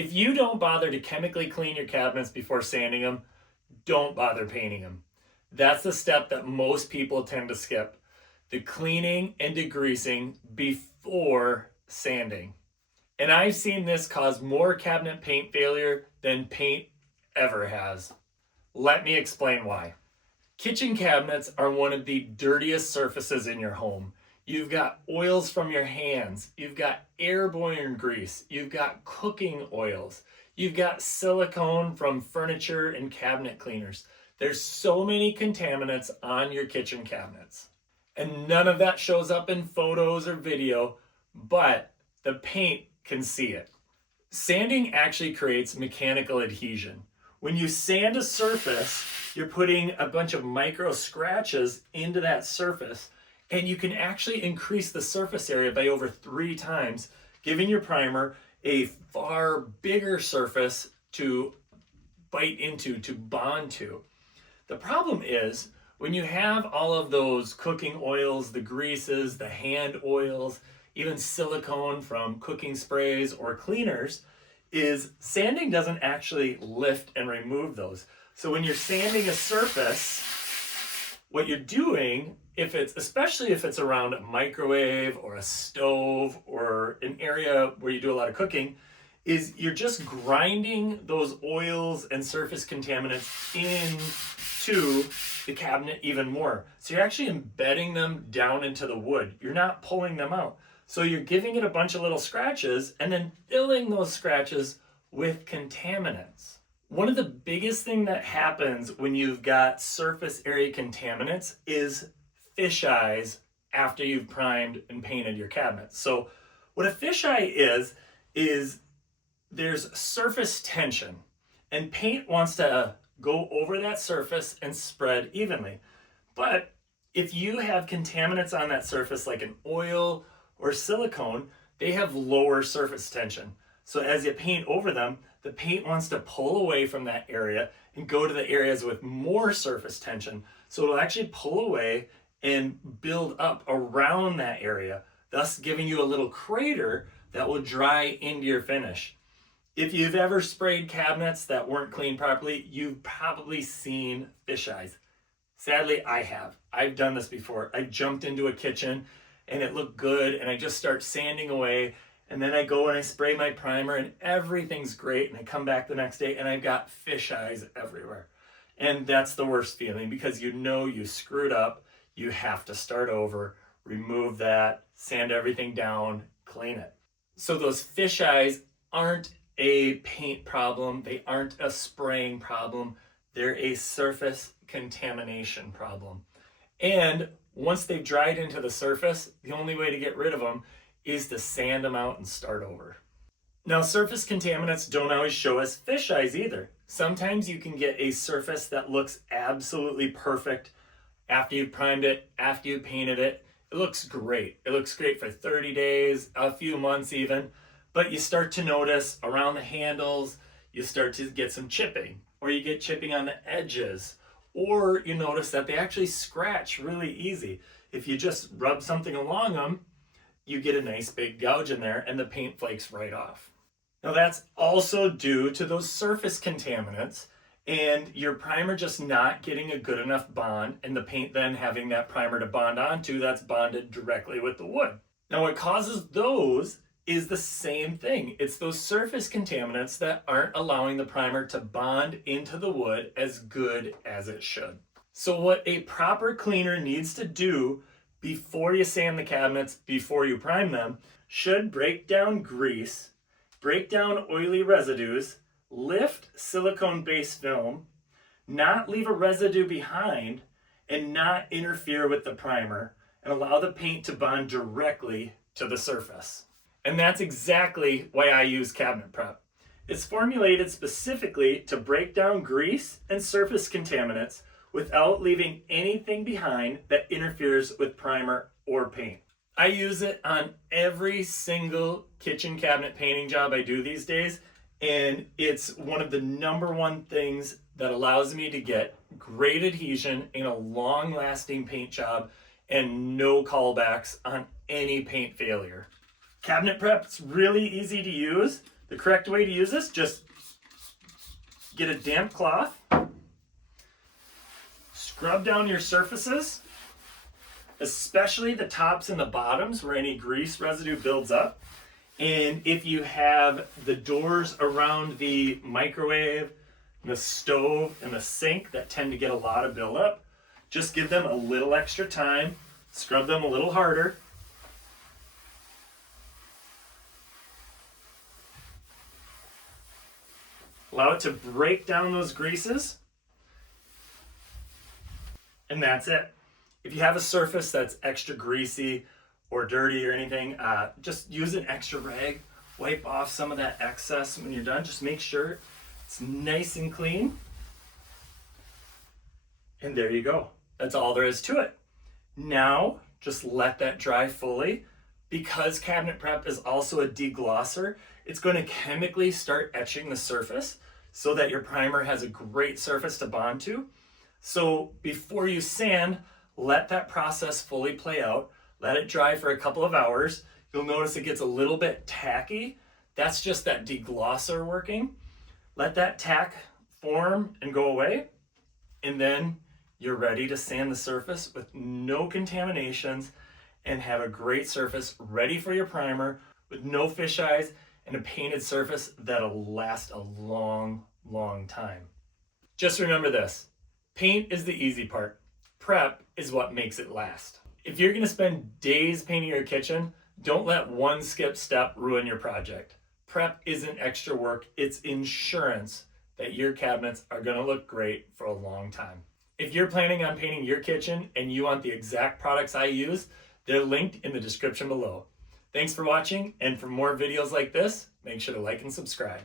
If you don't bother to chemically clean your cabinets before sanding them, don't bother painting them. That's the step that most people tend to skip. The cleaning and degreasing before sanding. And I've seen this cause more cabinet paint failure than paint ever has. Let me explain why. Kitchen cabinets are one of the dirtiest surfaces in your home. You've got oils from your hands, you've got airborne grease, you've got cooking oils, you've got silicone from furniture and cabinet cleaners. There's so many contaminants on your kitchen cabinets. And none of that shows up in photos or video, but the paint can see it. Sanding actually creates mechanical adhesion. When you sand a surface, you're putting a bunch of micro scratches into that surface, and you can actually increase the surface area by over 3 times, giving your primer a far bigger surface to bite into, to bond to. The problem is, when you have all of those cooking oils, the greases, the hand oils, even silicone from cooking sprays or cleaners, is sanding doesn't actually lift and remove those. So when you're sanding a surface, what you're doing, especially if it's around a microwave or a stove or an area where you do a lot of cooking, is you're just grinding those oils and surface contaminants into the cabinet even more. So you're actually embedding them down into the wood. You're not pulling them out. So you're giving it a bunch of little scratches and then filling those scratches with contaminants. One of the biggest things that happens when you've got surface area contaminants is fish eyes after you've primed and painted your cabinets. So what a fish eye is there's surface tension, and paint wants to go over that surface and spread evenly. But if you have contaminants on that surface like an oil or silicone, they have lower surface tension. So as you paint over them, the paint wants to pull away from that area and go to the areas with more surface tension. So it'll actually pull away and build up around that area, thus giving you a little crater that will dry into your finish. If you've ever sprayed cabinets that weren't cleaned properly, you've probably seen fish eyes. Sadly, I have. I've done this before. I jumped into a kitchen and it looked good, and I just start sanding away, and then I go and I spray my primer and everything's great, and I come back the next day and I've got fish eyes everywhere. And that's the worst feeling, because you know you screwed up. You have to start over, remove that, sand everything down, clean it. So those fish eyes aren't a paint problem, they aren't a spraying problem, they're a surface contamination problem. And once they've dried into the surface, the only way to get rid of them is to sand them out and start over. Now, surface contaminants don't always show us fish eyes either. Sometimes you can get a surface that looks absolutely perfect after you've primed it, after you painted it. It looks great. It looks great for 30 days, a few months even, but you start to notice around the handles, you start to get some chipping, or you get chipping on the edges, or you notice that they actually scratch really easy. If you just rub something along them, you get a nice big gouge in there and the paint flakes right off. Now that's also due to those surface contaminants and your primer just not getting a good enough bond, and the paint then having that primer to bond onto that's bonded directly with the wood. Now what causes those is the same thing. It's those surface contaminants that aren't allowing the primer to bond into the wood as good as it should. So what a proper cleaner needs to do before you sand the cabinets, before you prime them, should break down grease, break down oily residues, lift silicone-based film, not leave a residue behind, and not interfere with the primer, and allow the paint to bond directly to the surface. And that's exactly why I use Cabinet Prep. It's formulated specifically to break down grease and surface contaminants without leaving anything behind that interferes with primer or paint. I use it on every single kitchen cabinet painting job I do these days, and it's one of the number one things that allows me to get great adhesion in a long-lasting paint job and no callbacks on any paint failure. Cabinet Prep's really easy to use The correct way to use this, just get a damp cloth, scrub down your surfaces, especially the tops and the bottoms where any grease residue builds up. And if you have the doors around the microwave, the stove, and the sink that tend to get a lot of buildup, just give them a little extra time, scrub them a little harder. Allow it to break down those greases. And that's it. If you have a surface that's extra greasy or dirty or anything, just use an extra rag. Wipe off some of that excess when you're done. Just make sure it's nice and clean. And there you go. That's all there is to it. Now, just let that dry fully. Because cabinet prep is also a deglosser, it's going to chemically start etching the surface so that your primer has a great surface to bond to. So before you sand, let that process fully play out. Let it dry for a couple of hours. You'll notice it gets a little bit tacky. That's just that deglosser working. Let that tack form and go away. And then you're ready to sand the surface with no contaminations and have a great surface ready for your primer with no fish eyes and a painted surface that'll last a long, long time. Just remember this, paint is the easy part. Prep is what makes it last. If you're gonna spend days painting your kitchen, don't let one skip step ruin your project. Prep isn't extra work, it's insurance that your cabinets are gonna look great for a long time. If you're planning on painting your kitchen and you want the exact products I use, they're linked in the description below. Thanks for watching, and for more videos like this, make sure to like and subscribe.